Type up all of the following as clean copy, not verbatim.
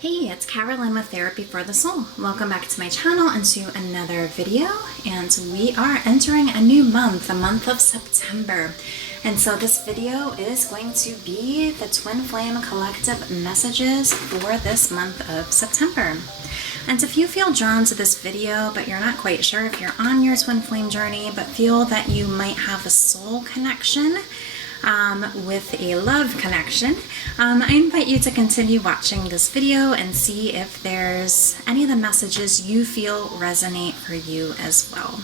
Hey, it's Carolyn with Therapy for the Soul. Welcome back to my channel and to another video. And we are entering a new month, the month of September. And so this video is going to be the Twin Flame Collective messages for this month of September. And if you feel drawn to this video, but you're not quite sure if you're on your Twin Flame journey, but feel that you might have a soul connection, with a love connection, I invite you to continue watching this video and see if there's any of the messages you feel resonate for you as well.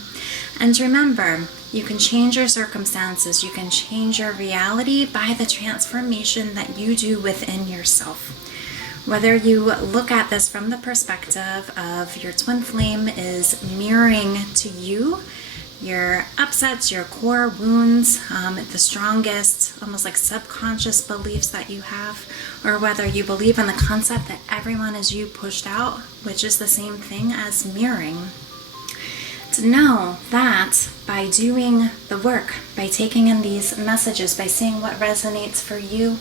And remember, you can change your circumstances, you can change your reality by the transformation that you do within yourself. Whether you look at this from the perspective of your twin flame is mirroring to you your upsets, your core wounds, the strongest, almost like subconscious beliefs that you have, or whether you believe in the concept that everyone is you pushed out, which is the same thing as mirroring. To know that by doing the work, by taking in these messages, by seeing what resonates for you,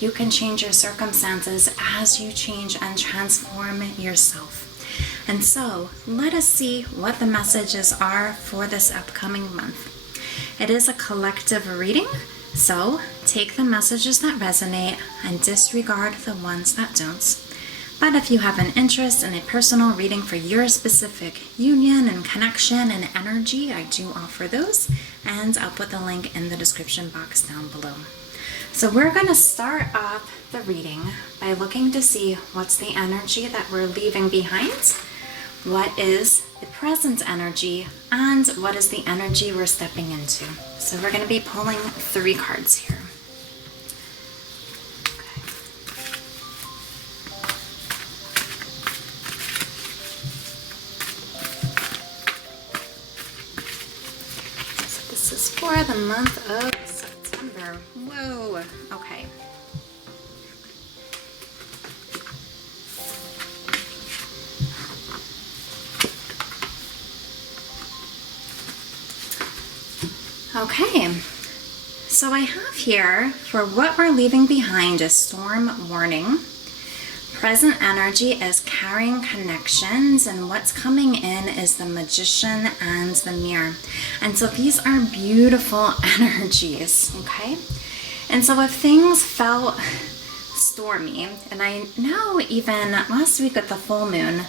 you can change your circumstances as you change and transform yourself. And so, let us see what the messages are for this upcoming month. It is a collective reading, so take the messages that resonate and disregard the ones that don't. But if you have an interest in a personal reading for your specific union and connection and energy, I do offer those, and I'll put the link in the description box down below. So we're going to start off the reading by looking to see what's the energy that we're leaving behind, what is the present energy, and what is the energy we're stepping into. So we're going to be pulling 3 cards here. Okay. So this is for the month of September. Whoa, okay. Okay, so I have here for what we're leaving behind is storm warning. Present energy is carrying connections, and what's coming in is the Magician and the Mirror. And so these are beautiful energies, okay? And so if things felt stormy, and I know even last week at the full moon,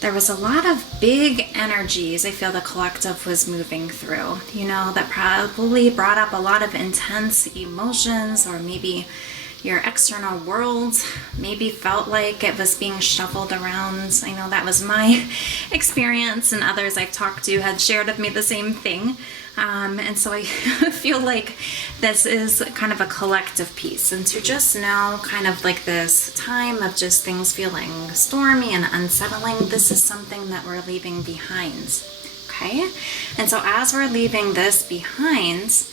there was a lot of big energies I feel the collective was moving through, that probably brought up a lot of intense emotions, or maybe your external world maybe felt like it was being shuffled around. I know that was my experience, and others I've talked to had shared with me the same thing. And so I feel like this is kind of a collective piece, and to just know kind of like this time of just things feeling stormy and unsettling, this is something that we're leaving behind, okay? And so as we're leaving this behind,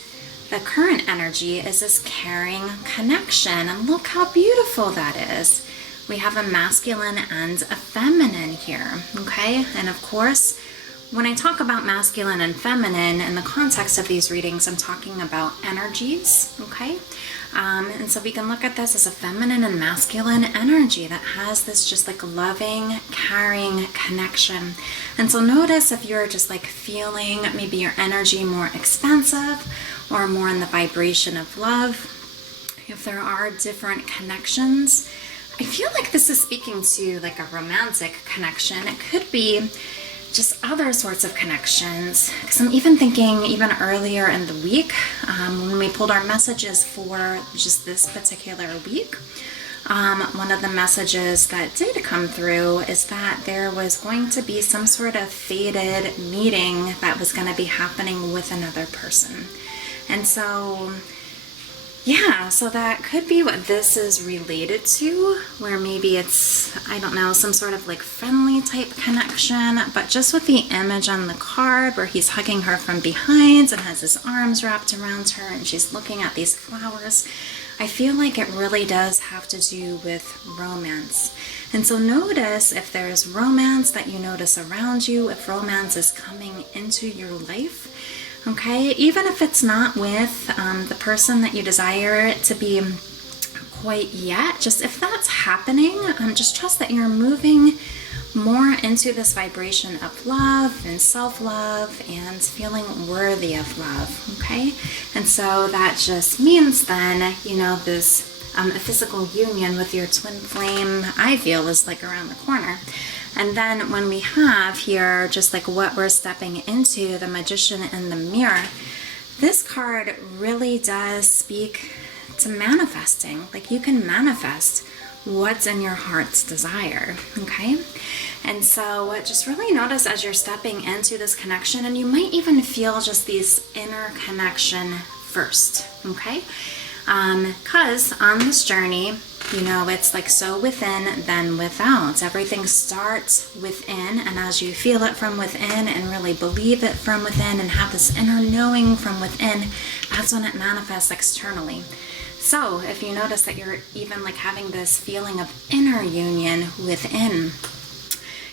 the current energy is this caring connection, and look how beautiful that is. We have a masculine and a feminine here, okay? And of course, when I talk about masculine and feminine in the context of these readings, I'm talking about energies, okay? And so we can look at this as a feminine and masculine energy that has this just like loving, caring connection. And so notice if you're just like feeling maybe your energy more expansive or more in the vibration of love, if there are different connections. I feel like this is speaking to like a romantic connection. It could be just other sorts of connections, because I'm even thinking even earlier in the week, when we pulled our messages for just this particular week, one of the messages that did come through is that there was going to be some sort of fated meeting that was going to be happening with another person. And so yeah, so that could be what this is related to, where maybe it's, I don't know, some sort of like friendly type connection, but just with the image on the card where he's hugging her from behind and has his arms wrapped around her and she's looking at these flowers, I feel like it really does have to do with romance. And so notice if there's romance that you notice around you, if romance is coming into your life. Okay, even if it's not with the person that you desire it to be quite yet, just if that's happening, just trust that you're moving more into this vibration of love and self-love and feeling worthy of love, okay? And so that just means then, you know, this a physical union with your twin flame, I feel, is like around the corner. And then when we have here just like what we're stepping into, the Magician in the mirror, this card really does speak to manifesting. Like you can manifest what's in your heart's desire, okay? And so just really notice as you're stepping into this connection, and you might even feel just these inner connection first, okay? Because on this journey, you know, it's like so within, then without. Everything starts within, and as you feel it from within and really believe it from within and have this inner knowing from within, that's when it manifests externally. So if you notice that you're even like having this feeling of inner union within,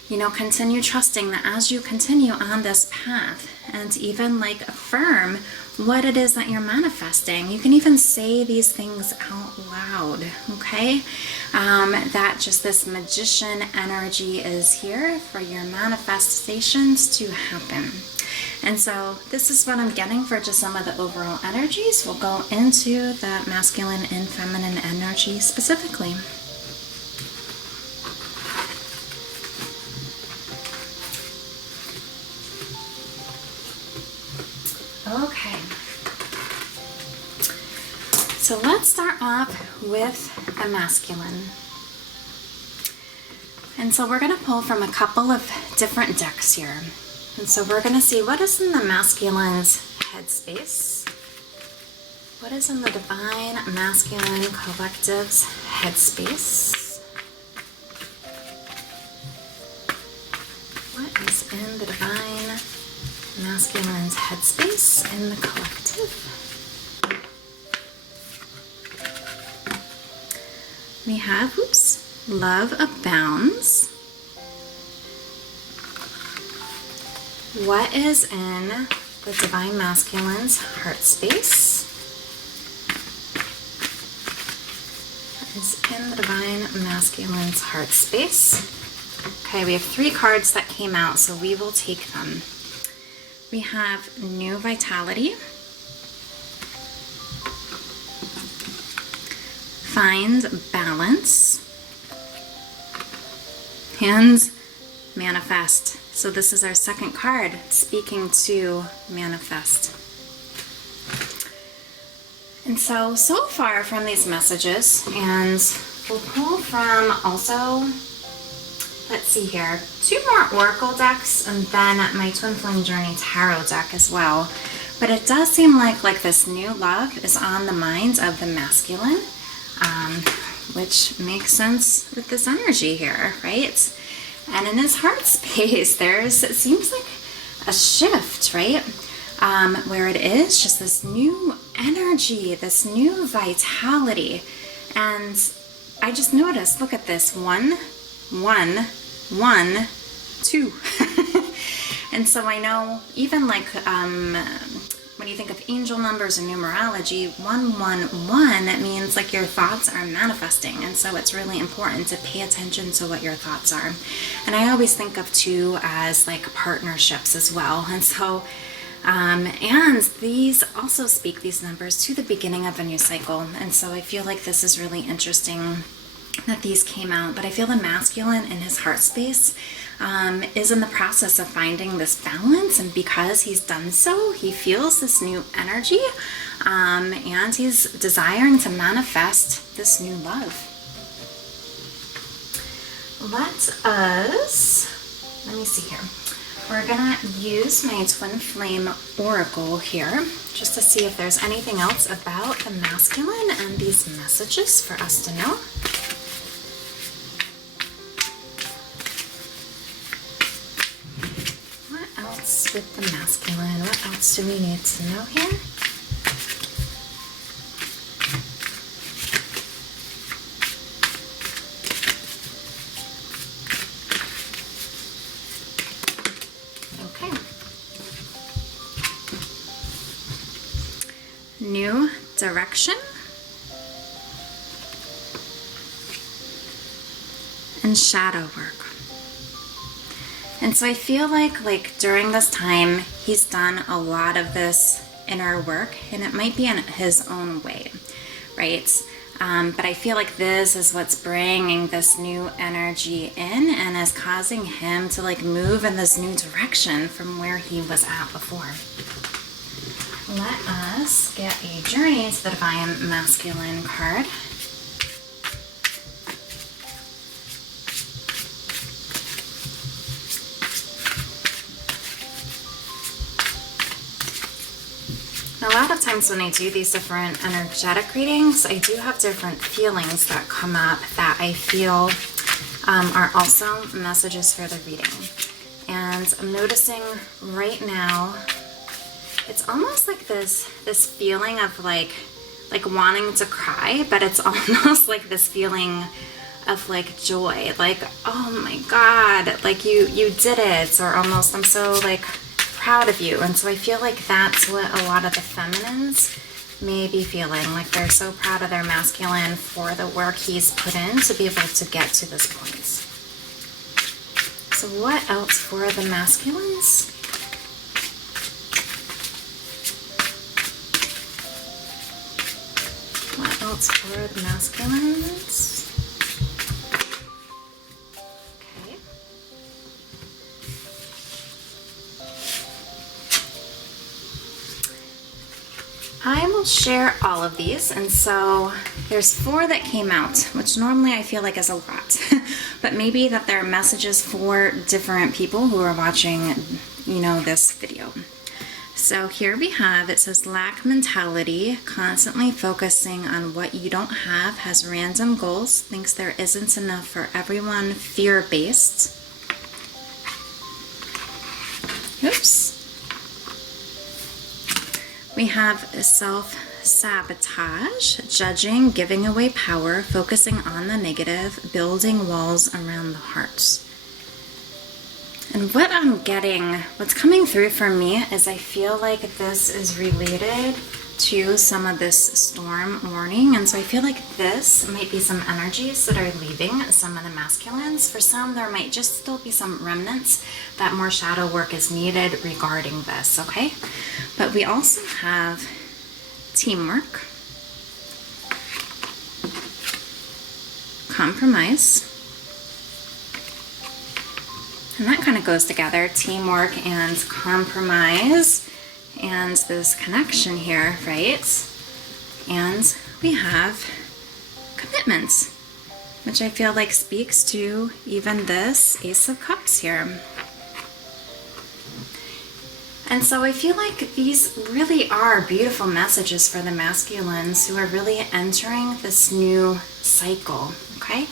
you know, continue trusting that as you continue on this path and even like affirm what it is that you're manifesting. You can even say these things out loud, okay? That just this magician energy is here for your manifestations to happen. And so this is what I'm getting for just some of the overall energies. We'll go into the masculine and feminine energy specifically. Okay, so let's start off with the masculine. And so we're going to pull from a couple of different decks here. And so we're going to see what is in the masculine's headspace. What is in the divine masculine collective's headspace? What is in the divine masculine's headspace in the collective? We have, love abounds. What is in the divine masculine's heart space? What is in the divine masculine's heart space? Okay, we have 3 cards that came out, so we will take them. We have new vitality, find balance, and manifest. So this is our second card, speaking to manifest. And so far from these messages, and we'll pull from also, let's see here, 2 more Oracle decks, and then my Twin Flame Journey Tarot deck as well. But it does seem like this new love is on the minds of the masculine, which makes sense with this energy here, right? And in his heart space, it seems like a shift, right? Where it is just this new energy, this new vitality. And I just noticed, look at this, 1, 1, 1, 2. And so I know even like when you think of angel numbers and numerology, 111, it means like your thoughts are manifesting. And so it's really important to pay attention to what your thoughts are. And I always think of 2 as like partnerships as well. And so and these also speak, these numbers, to the beginning of a new cycle. And so I feel like this is really interesting that these came out. But I feel the masculine in his heart space is in the process of finding this balance, and because he's done so, he feels this new energy, and he's desiring to manifest this new love. Let me see here. We're gonna use my Twin Flame Oracle here just to see if there's anything else about the masculine and these messages for us to know. With the masculine, what else do we need to know here? Okay. New direction. and shadow work. And so I feel like during this time, he's done a lot of this inner work, and it might be in his own way, right? But I feel like this is what's bringing this new energy in and is causing him to like move in this new direction from where he was at before. Let us get a Journey to the Divine Masculine card. A lot of times when I do these different energetic readings, I do have different feelings that come up that I feel are also messages for the reading. And I'm noticing right now, it's almost like this feeling of like wanting to cry, but it's almost like this feeling of like joy, like, oh my God, like you did it, or almost I'm so like proud of you. And so I feel like that's what a lot of the feminines may be feeling, like they're so proud of their masculine for the work he's put in to be able to get to this point. So what else for the masculines? What else for the masculines? I will share all of these, and so there's 4 that came out, which normally I feel like is a lot, but maybe that they're messages for different people who are watching, you know, this video. So here we have, it says lack mentality, constantly focusing on what you don't have, has random goals, thinks there isn't enough for everyone, fear-based. Oops. We have self-sabotage, judging, giving away power, focusing on the negative, building walls around the heart. And what I'm getting, what's coming through for me is I feel like this is related to some of this storm warning. And so I feel like this might be some energies that are leaving some of the masculines. For some, there might just still be some remnants that more shadow work is needed regarding this, okay? But we also have teamwork, compromise, and that kind of goes together, teamwork and compromise, and this connection here, right? And we have commitment, which I feel like speaks to even this Ace of Cups here. And so I feel like these really are beautiful messages for the masculines who are really entering this new cycle, okay?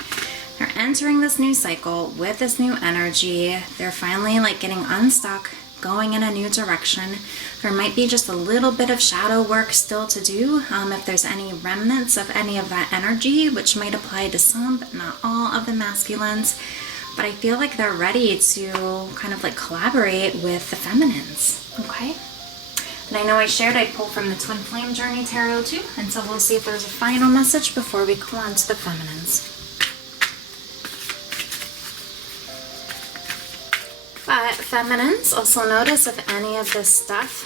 They're entering this new cycle with this new energy. They're finally like getting unstuck, going in a new direction. There might be just a little bit of shadow work still to do if there's any remnants of any of that energy, which might apply to some, but not all of the masculines. But I feel like they're ready to kind of like collaborate with the feminines, okay? And I know I shared I pulled from the Twin Flame Journey Tarot too, and so we'll see if there's a final message before we go on to the feminines. But feminines, also notice if any of this stuff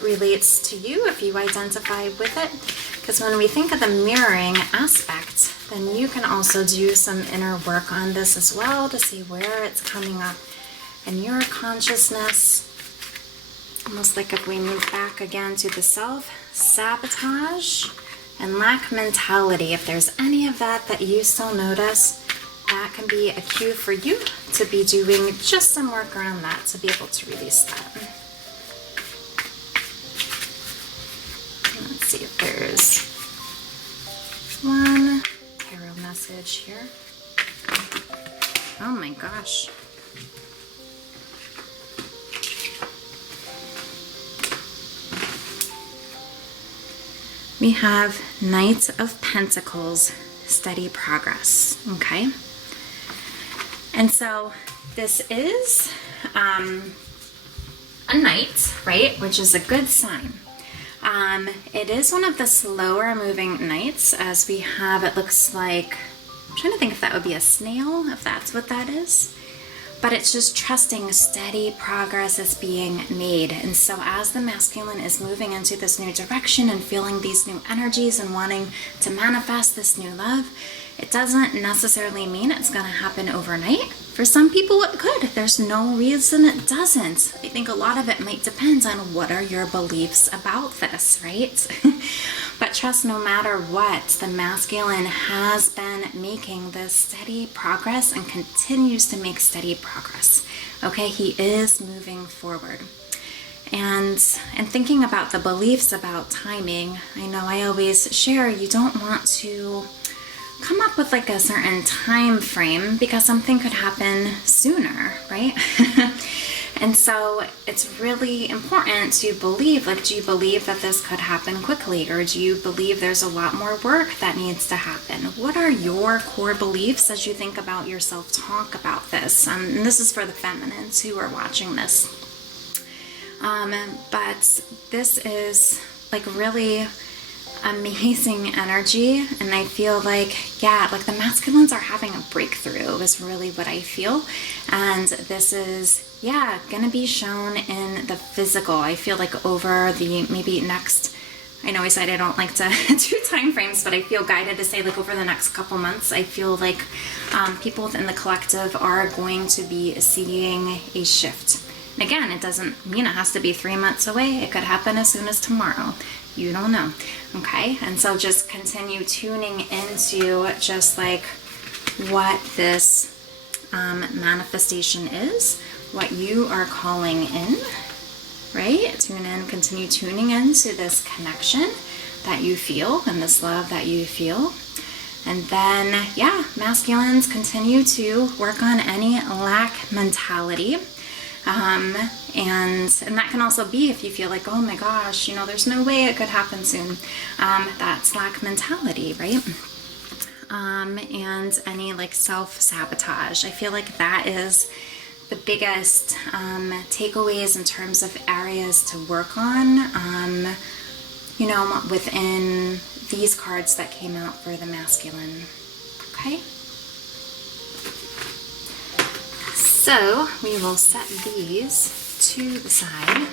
relates to you, if you identify with it, because when we think of the mirroring aspect, then you can also do some inner work on this as well to see where it's coming up in your consciousness. Almost like if we move back again to the self-sabotage and lack mentality, if there's any of that that you still notice, that can be a cue for you to be doing just some work around that to be able to release that. Let's see if there's one tarot message here. Oh my gosh. We have Knight of Pentacles, steady progress, okay? And so this is a knight, right? Which is a good sign. It is one of the slower moving knights, as we have, it looks like I'm trying to think if that would be a snail, if that's what that is. But it's just trusting steady progress is being made. And so as the masculine is moving into this new direction and feeling these new energies and wanting to manifest this new love, it doesn't necessarily mean it's going to happen overnight. For some people it could. There's no reason it doesn't. I think a lot of it might depend on what are your beliefs about this, right? But trust, no matter what, the masculine has been making this steady progress and continues to make steady progress. Okay, he is moving forward. And thinking about the beliefs about timing, I know I always share you don't want to come up with like a certain time frame because something could happen sooner, right? And so it's really important to believe, like, do you believe that this could happen quickly, or do you believe there's a lot more work that needs to happen? What are your core beliefs as you think about your self-talk about this? And this is for the feminines who are watching this. But this is like really amazing energy, and I feel like, yeah, like the masculines are having a breakthrough is really what I feel. And this is, yeah, gonna be shown in the physical. I feel like over the maybe next, I know I said I don't like to do time frames, but I feel guided to say like over the next couple months, I feel like people within the collective are going to be seeing a shift. And again, it doesn't mean it has to be 3 months away. It could happen as soon as tomorrow. You don't know. Okay, and so just continue tuning into just like what this manifestation is, what you are calling in, right? Tune in, continue tuning into this connection that you feel and this love that you feel. And then, yeah, masculines, continue to work on any lack mentality. And that can also be if you feel like, oh my gosh, you know, there's no way it could happen soon. That's lack mentality, right? And any like self-sabotage. I feel like that is the biggest takeaways in terms of areas to work on, you know, within these cards that came out for the masculine. Okay? So we will set these to the side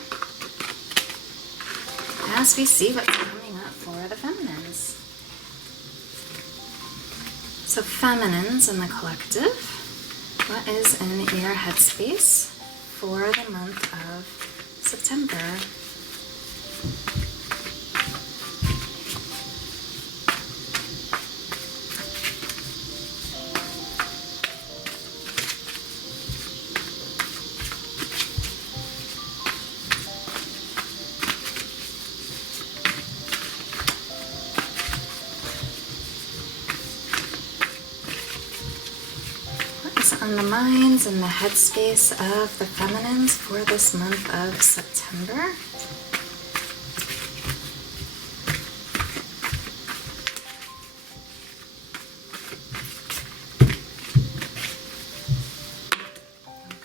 as we see what's coming up for the feminines. So feminines in the collective, what is in your headspace for the month of September? On the minds and the headspace of the feminines for this month of September.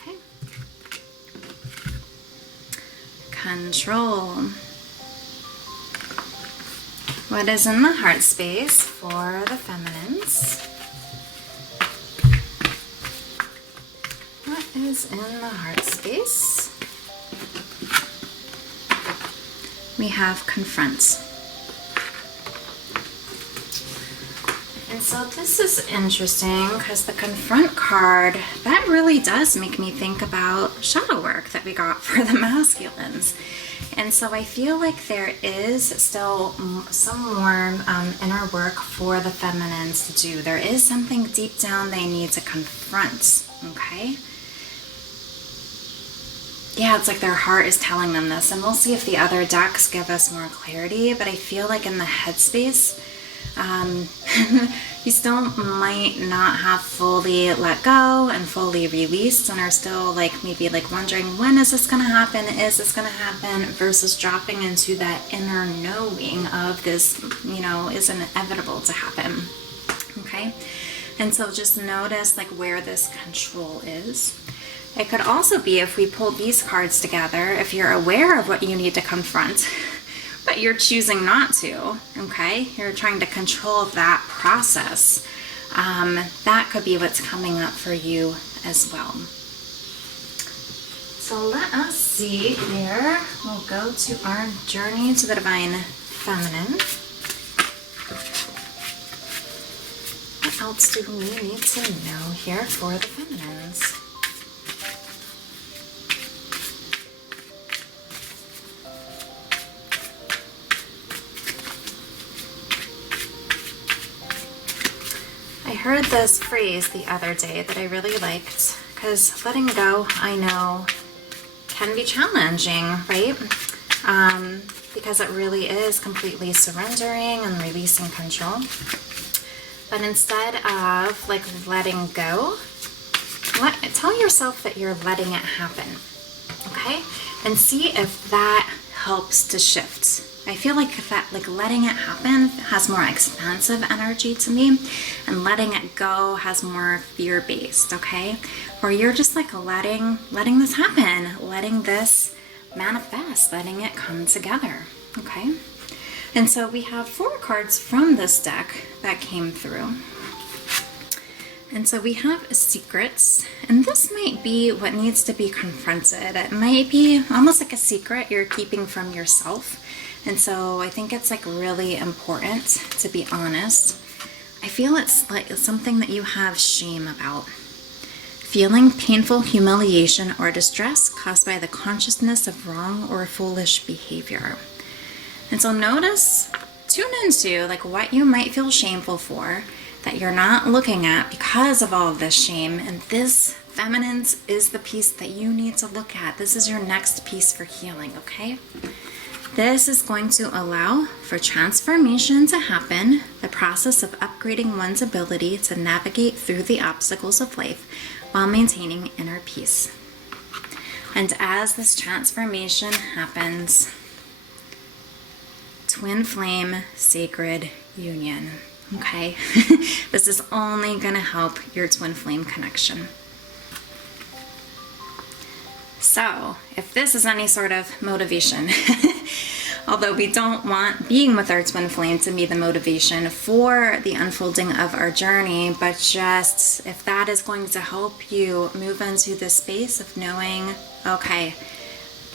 Okay. Control. What is in the heart space for the feminines? Is in the heart space. We have confront. And so this is interesting because the confront card, that really does make me think about shadow work that we got for the masculines. And so I feel like there is still some more inner work for the feminines to do. There is something deep down they need to confront, okay? Yeah, it's like their heart is telling them this, and we'll see if the other decks give us more clarity, but I feel like in the headspace, you still might not have fully let go and fully released and are still like maybe like wondering, when is this going to happen? Is this going to happen? Versus dropping into that inner knowing of this, you know, is inevitable to happen. Okay? And so just notice like where this control is. It could also be, if we pull these cards together, if you're aware of what you need to confront, but you're choosing not to, okay? You're trying to control that process. that could be what's coming up for you as well. So let us see here. We'll go to our journey to the Divine Feminine. What else do we need to know here for the feminines? I heard this phrase the other day that I really liked, because letting go, I know, can be challenging, right? Because it really is completely surrendering and releasing control. But instead of like letting go, tell yourself that you're letting it happen, okay? And see if that helps to shift. I feel like that, like letting it happen has more expansive energy to me, and letting it go has more fear-based, okay? Where you're just like letting this happen, letting this manifest, letting it come together, okay? And so we have 4 cards from this deck that came through. And so we have secrets, and this might be what needs to be confronted. It might be almost like a secret you're keeping from yourself. And so I think it's like really important to be honest. I feel it's like something that you have shame about. Feeling painful humiliation or distress caused by the consciousness of wrong or foolish behavior. And so tune into like what you might feel shameful for that you're not looking at because of all of this shame. And this, feminines, is the piece that you need to look at. This is your next piece for healing, okay? This is going to allow for transformation to happen, the process of upgrading one's ability to navigate through the obstacles of life while maintaining inner peace. And as this transformation happens, twin flame sacred union, okay? This is only going to help your twin flame connection. So, if this is any sort of motivation, although we don't want being with our twin flame to be the motivation for the unfolding of our journey, but just if that is going to help you move into the space of knowing, okay,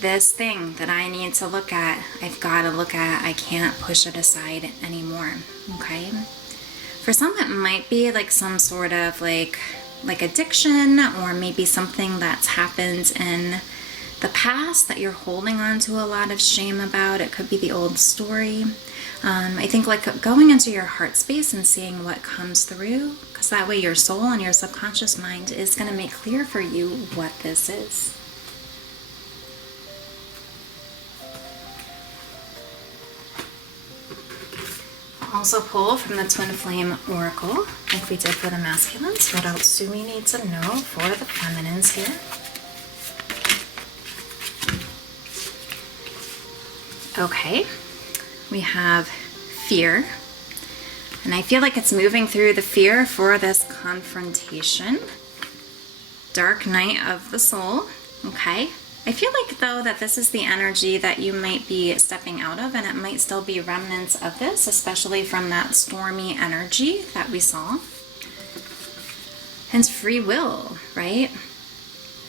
this thing that I need to look at, I've got to look at, I can't push it aside anymore, okay? For some, it might be like some sort of like addiction, or maybe something that's happened in the past that you're holding on to a lot of shame about. It could be the old story. I think like going into your heart space and seeing what comes through, because that way your soul and your subconscious mind is going to make clear for you what this is. Also pull from the Twin Flame Oracle, like we did for the masculines. What else do we need to know for the feminines here? Okay, we have fear, and I feel like it's moving through the fear for this confrontation. Dark night of the soul, okay. I feel like, though, that this is the energy that you might be stepping out of, and it might still be remnants of this, especially from that stormy energy that we saw. And free will, right?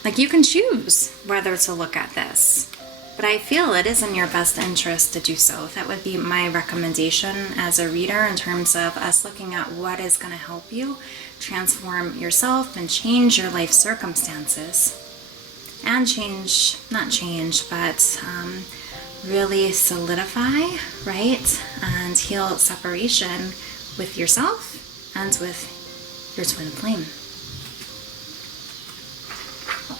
Like, you can choose whether to look at this, but I feel it is in your best interest to do so. That would be my recommendation as a reader in terms of us looking at what is going to help you transform yourself and change your life circumstances. And really solidify, right? And heal separation with yourself and with your twin flame.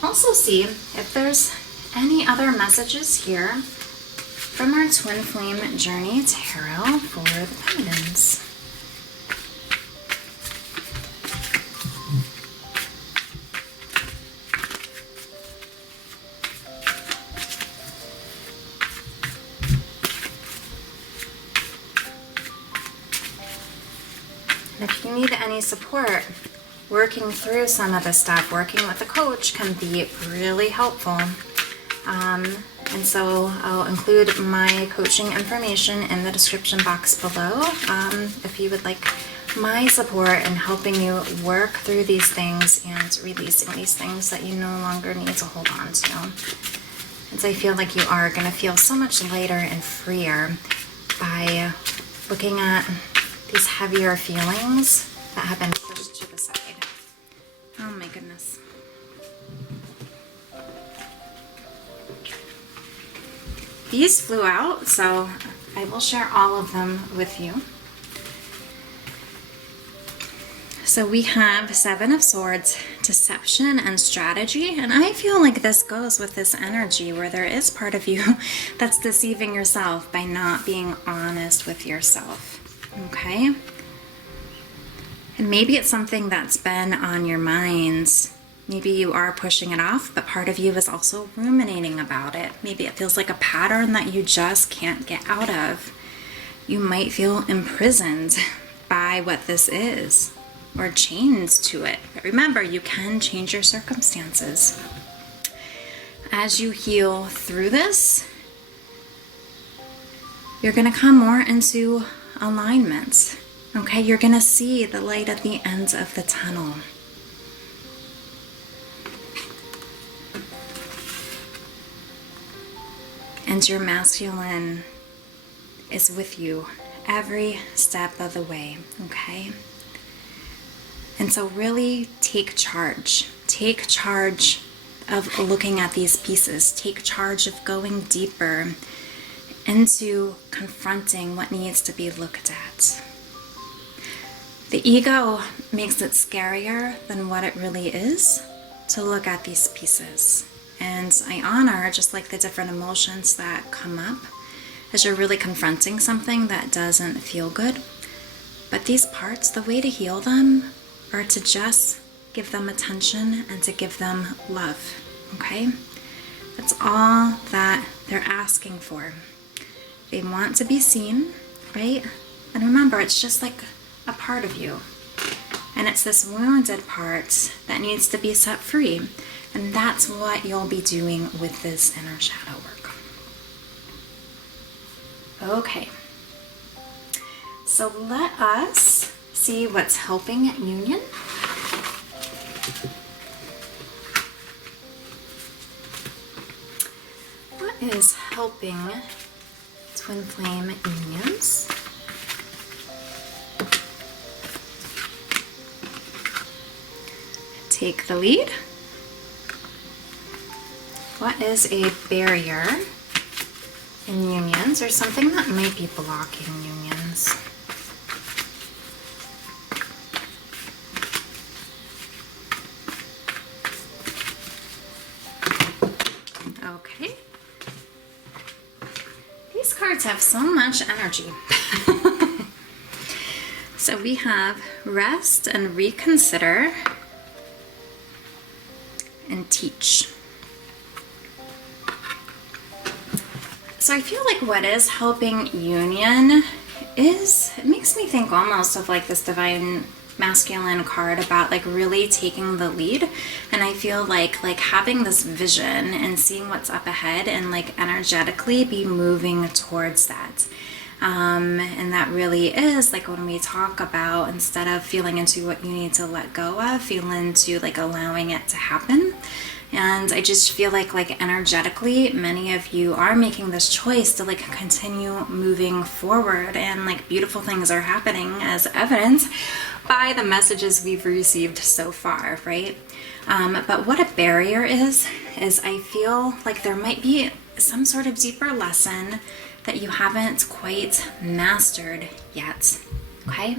We'll also see if there's any other messages here from our Twin Flame Journey Tarot for the feminines. And if you need any support working through some of this stuff, working with a coach can be really helpful. And so I'll include my coaching information in the description box below if you would like my support in helping you work through these things and releasing these things that you no longer need to hold on to. And so I feel like you are going to feel so much lighter and freer by looking at these heavier feelings that have been pushed to the side. Oh my goodness. These flew out, so I will share all of them with you. So we have Seven of Swords, deception and strategy. And I feel like this goes with this energy where there is part of you that's deceiving yourself by not being honest with yourself. Okay? And maybe it's something that's been on your minds. Maybe you are pushing it off, but part of you is also ruminating about it. Maybe it feels like a pattern that you just can't get out of. You might feel imprisoned by what this is, or chained to it. But remember, you can change your circumstances. As you heal through this, you're going to come more into alignment. Okay, you're going to see the light at the end of the tunnel. And your masculine is with you every step of the way, okay? And so really take charge. Take charge of looking at these pieces. Take charge of going deeper into confronting what needs to be looked at. The ego makes it scarier than what it really is to look at these pieces. And I honor just like the different emotions that come up as you're really confronting something that doesn't feel good. But these parts, the way to heal them are to just give them attention and to give them love, okay? That's all that they're asking for. They want to be seen, right? And remember, it's just like a part of you. And it's this wounded part that needs to be set free. And that's what you'll be doing with this inner shadow work. Okay. So let us see what's helping union. What is helping twin flame unions? Take the lead. What is a barrier in unions, or something that might be blocking unions? Okay. These cards have so much energy. So we have rest and reconsider and teach. So I feel like what is helping union is, it makes me think almost of like this divine masculine card about like really taking the lead. And I feel like having this vision and seeing what's up ahead and like energetically be moving towards that. And that really is like when we talk about, instead of feeling into what you need to let go of, feel into like allowing it to happen. And I just feel like energetically, many of you are making this choice to like continue moving forward, and like beautiful things are happening as evidenced by the messages we've received so far, right? But what a barrier is I feel like there might be some sort of deeper lesson that you haven't quite mastered yet, okay?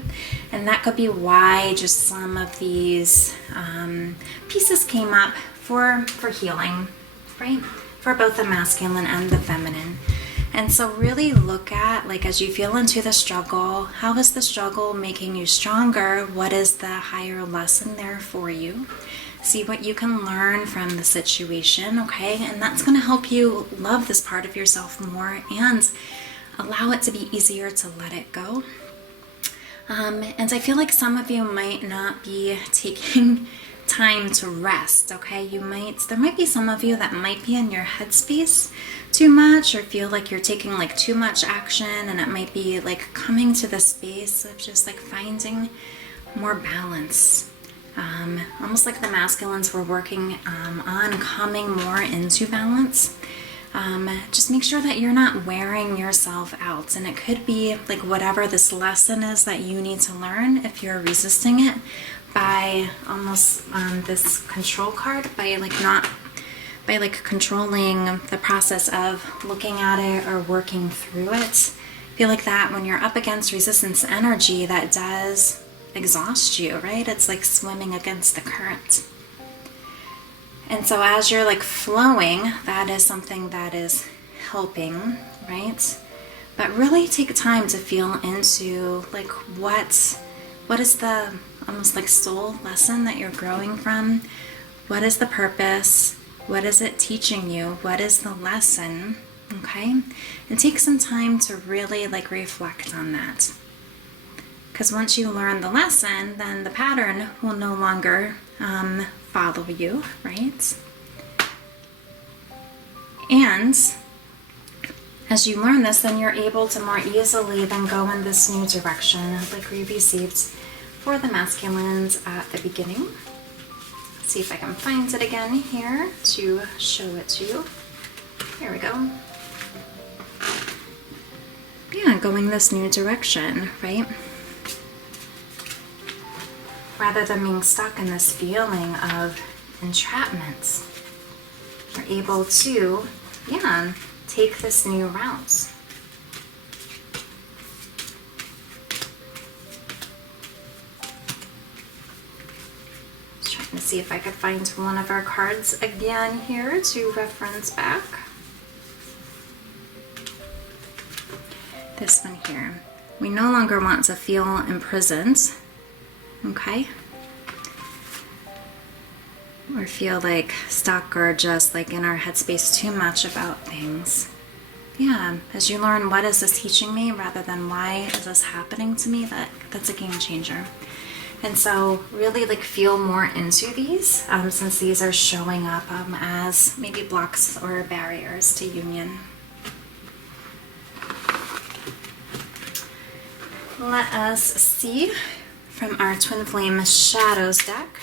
And that could be why just some of these pieces came up for healing, right? For both the masculine and the feminine. And so really look at, like, as you feel into the struggle, how is the struggle making you stronger? What is the higher lesson there for you? See what you can learn from the situation, okay? And that's going to help you love this part of yourself more and allow it to be easier to let it go. And I feel like some of you might not be taking time to rest, okay? There might be some of you that might be in your headspace too much, or feel like you're taking like too much action, and it might be like coming to the space of just like finding more balance. Almost like the masculines were working on coming more into balance. Just make sure that you're not wearing yourself out, and it could be like whatever this lesson is that you need to learn, if you're resisting it, by almost this control card, by controlling the process of looking at it or working through it. I feel like that when you're up against resistance energy, that does exhaust you, right? It's like swimming against the current. And so as you're like flowing, that is something that is helping, right? But really take time to feel into like what is the almost like soul lesson that you're growing from? What is the purpose? What is it teaching you? What is the lesson? Okay? And take some time to really like reflect on that. Because once you learn the lesson, then the pattern will no longer follow you, right? And as you learn this, then you're able to more easily then go in this new direction, like we received for the masculines at the beginning. Let's see if I can find it again here to show it to you. Here we go. Yeah, going this new direction, right? Rather than being stuck in this feeling of entrapment, you're able to, take this new route. Just trying to see if I could find one of our cards again here to reference back. This one here. We no longer want to feel imprisoned. Okay? Or feel like stuck or just like in our headspace too much about things. Yeah, as you learn what is this teaching me rather than why is this happening to me, that's a game changer. And so really like feel more into these since these are showing up as maybe blocks or barriers to union. Let us see from our Twin Flame Shadows deck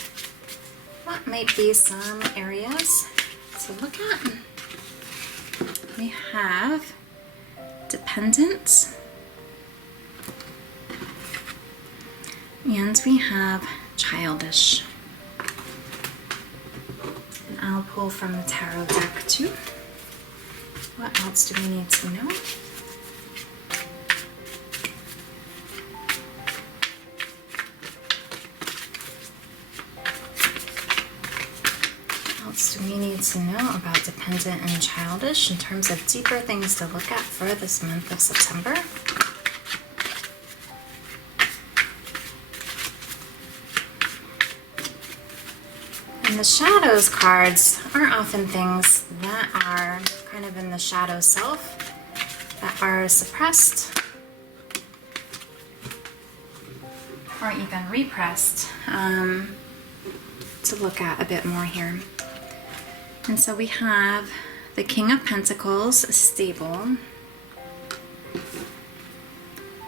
what might be some areas to look at. We have dependent, and we have childish. And I'll pull from the tarot deck too. What else do we need to know? Do we need to know about dependent and childish in terms of deeper things to look at for this month of September? And the shadows cards are often things that are kind of in the shadow self, that are suppressed or even repressed, to look at a bit more here. And so we have the King of Pentacles, stable,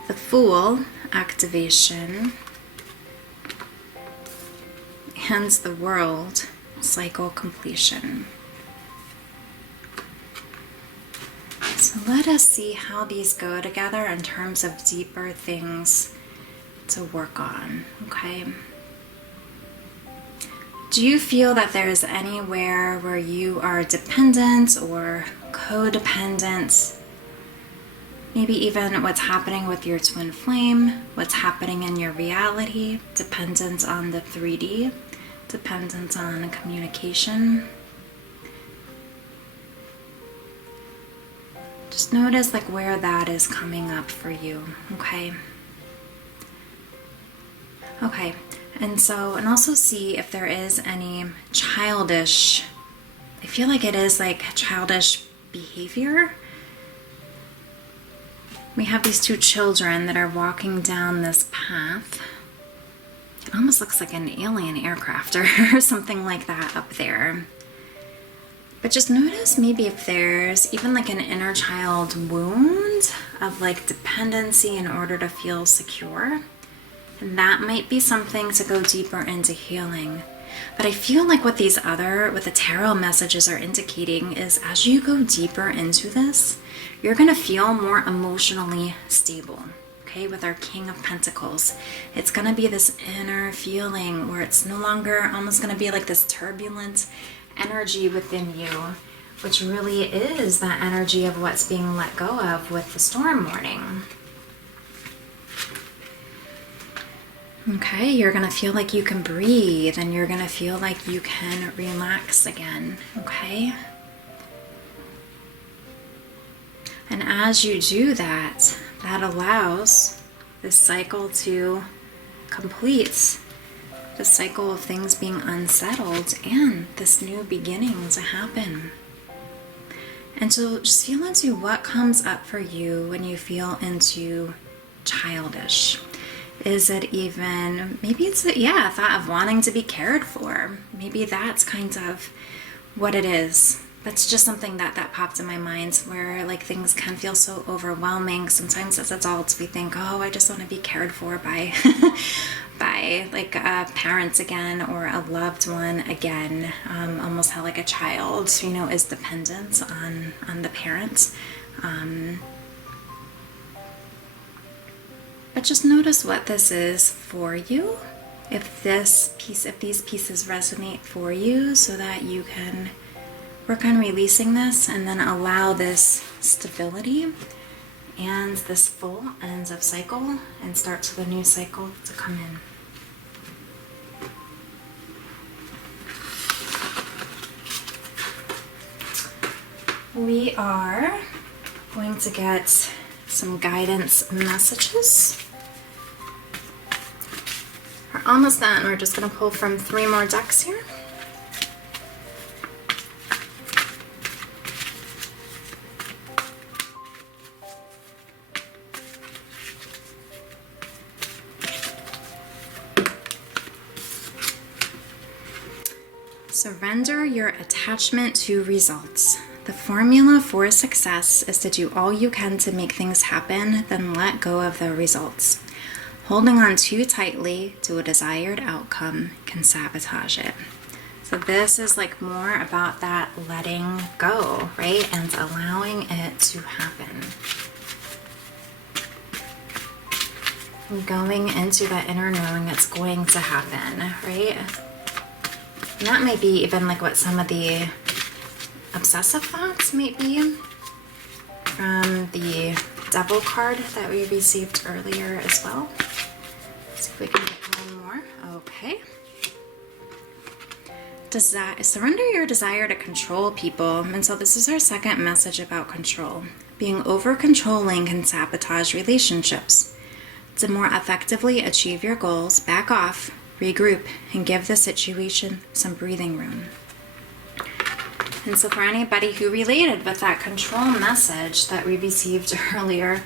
the Fool, activation, and the World, cycle completion. So let us see how these go together in terms of deeper things to work on, okay? Do you feel that there's anywhere where you are dependent or codependent? Maybe even what's happening with your twin flame, what's happening in your reality, dependent on the 3D, dependent on communication. Just notice like where that is coming up for you, okay? Okay. And also see if there is any childish, I feel like it is like childish behavior. We have these two children that are walking down this path. It almost looks like an alien aircraft or something like that up there. But just notice maybe if there's even like an inner child wound of like dependency in order to feel secure. And that might be something to go deeper into healing. But I feel like what the tarot messages are indicating is as you go deeper into this, you're going to feel more emotionally stable. Okay, with our King of Pentacles, it's going to be this inner feeling where it's no longer almost going to be like this turbulent energy within you, which really is that energy of what's being let go of with the storm warning. Okay, you're going to feel like you can breathe and you're going to feel like you can relax again, okay? And as you do that, that allows this cycle to complete, the cycle of things being unsettled and this new beginning to happen. And so just feel into what comes up for you when you feel into childish. Is it even, maybe it's a thought of wanting to be cared for. Maybe that's kind of what it is. That's just something that popped in my mind, where like things can feel so overwhelming. Sometimes as adults we think, oh, I just want to be cared for by by like a parent again or a loved one again. Almost how like a child, is dependent on the parent. But just notice what this is for you. If these pieces resonate for you, so that you can work on releasing this and then allow this stability and this full end of cycle and start to the new cycle to come in. We are going to get some guidance messages. We're almost done. We're just going to pull from 3 more decks here. Surrender your attachment to results. The formula for success is to do all you can to make things happen, then let go of the results. Holding on too tightly to a desired outcome can sabotage it. So this is like more about that letting go, right? And allowing it to happen. And going into that inner knowing it's going to happen, right? And that might be even like what some of the obsessive thoughts might be from the Devil card that we received earlier as well. Let's see if we can get one more. Okay. Surrender your desire to control people. And so this is our second message about control. Being over-controlling can sabotage relationships. To more effectively achieve your goals, back off, regroup, and give the situation some breathing room. And so for anybody who related with that control message that we received earlier,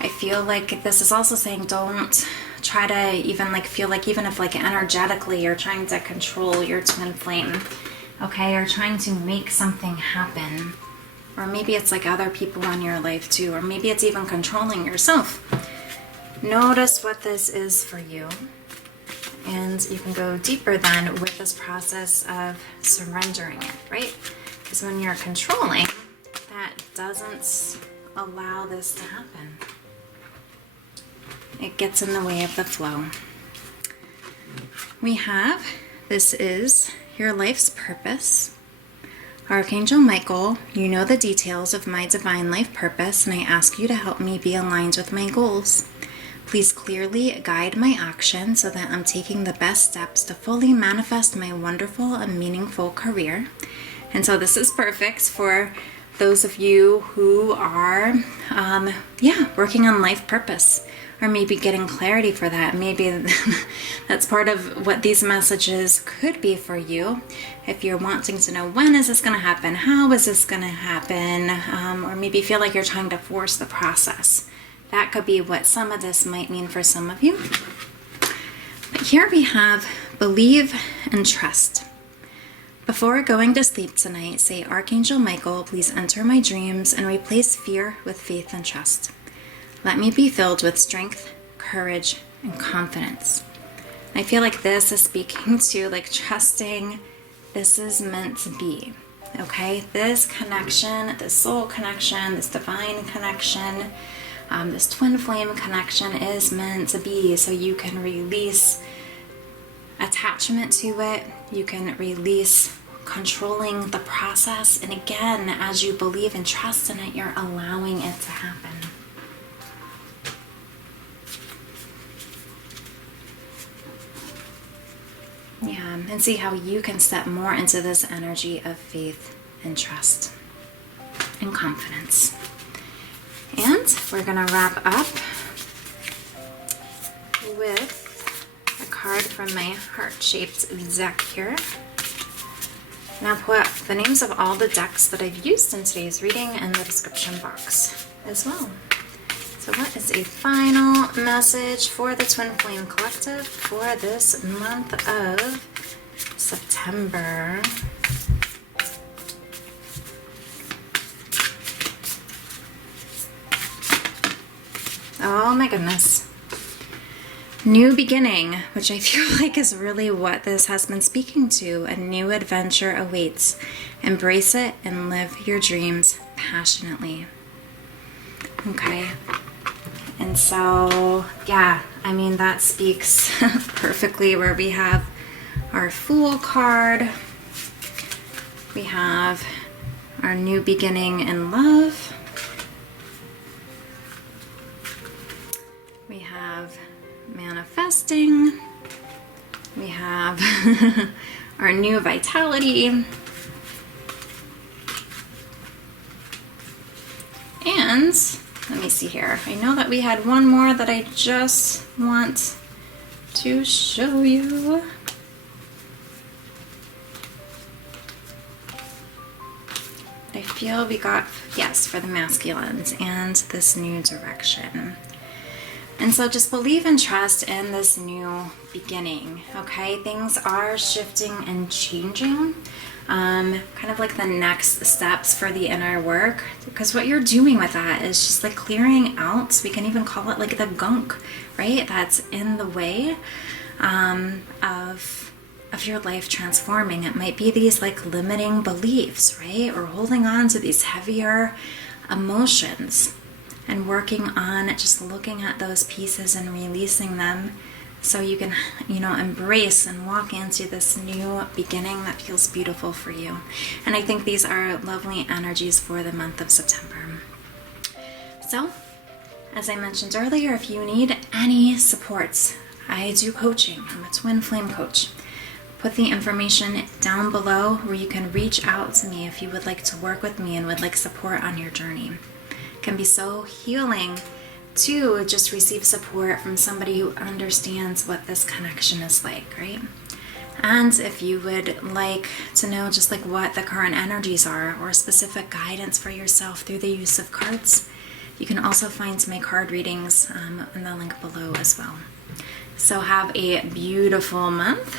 I feel like this is also saying don't try to even like feel like even if like energetically you're trying to control your twin flame, okay, or trying to make something happen. Or maybe it's like other people in your life too, or maybe it's even controlling yourself. Notice what this is for you. And you can go deeper then with this process of surrendering it, right? Because when you're controlling, that doesn't allow this to happen. It gets in the way of the flow. We have, this is your life's purpose. Archangel Michael, you know the details of my divine life purpose, and I ask you to help me be aligned with my goals. Please clearly guide my action so that I'm taking the best steps to fully manifest my wonderful and meaningful career. And so this is perfect for those of you who are, working on life purpose, or maybe getting clarity for that. Maybe that's part of what these messages could be for you. If you're wanting to know when is this going to happen, how is this going to happen, or maybe feel like you're trying to force the process. That could be what some of this might mean for some of you. Here we have believe and trust. Before going to sleep tonight, say, Archangel Michael, please enter my dreams and replace fear with faith and trust. Let me be filled with strength, courage, and confidence. I feel like this is speaking to like trusting this is meant to be. Okay, this connection, this soul connection, this divine connection, this twin flame connection is meant to be, so you can release attachment to it. You can release controlling the process. And again, as you believe and trust in it, you're allowing it to happen. Yeah, and see how you can step more into this energy of faith and trust and confidence. And we're going to wrap up with a card from my heart-shaped deck here. And I'll put the names of all the decks that I've used in today's reading in the description box as well. So what is a final message for the Twin Flame Collective for this month of September? Oh my goodness. New beginning, which I feel like is really what this has been speaking to. A new adventure awaits. Embrace it and live your dreams passionately. Okay. And so, yeah, I mean, that speaks perfectly where we have our Fool card. We have our new beginning in love. We have manifesting. We have our new vitality. And let me see here. I know that we had one more that I just want to show you. I feel we got, yes, for the masculines and this new direction. And so just believe and trust in this new beginning, okay? Things are shifting and changing. Kind of like the next steps for the inner work, because what you're doing with that is just like clearing out, we can even call it like the gunk, right? That's in the way of your life transforming. It might be these like limiting beliefs, right? Or holding on to these heavier emotions and working on just looking at those pieces and releasing them so you can, you know, embrace and walk into this new beginning that feels beautiful for you. And I think these are lovely energies for the month of September. So, as I mentioned earlier, if you need any supports, I do coaching. I'm a twin flame coach. Put the information down below where you can reach out to me if you would like to work with me and would like support on your journey. It can be so healing to just receive support from somebody who understands what this connection is like, right? And if you would like to know just like what the current energies are or specific guidance for yourself through the use of cards, you can also find my card readings in the link below as well. So have a beautiful month.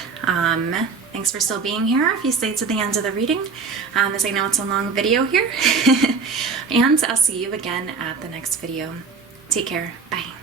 Thanks for still being here if you stayed to the end of the reading, as I know it's a long video here. And I'll see you again at the next video. Take care. Bye.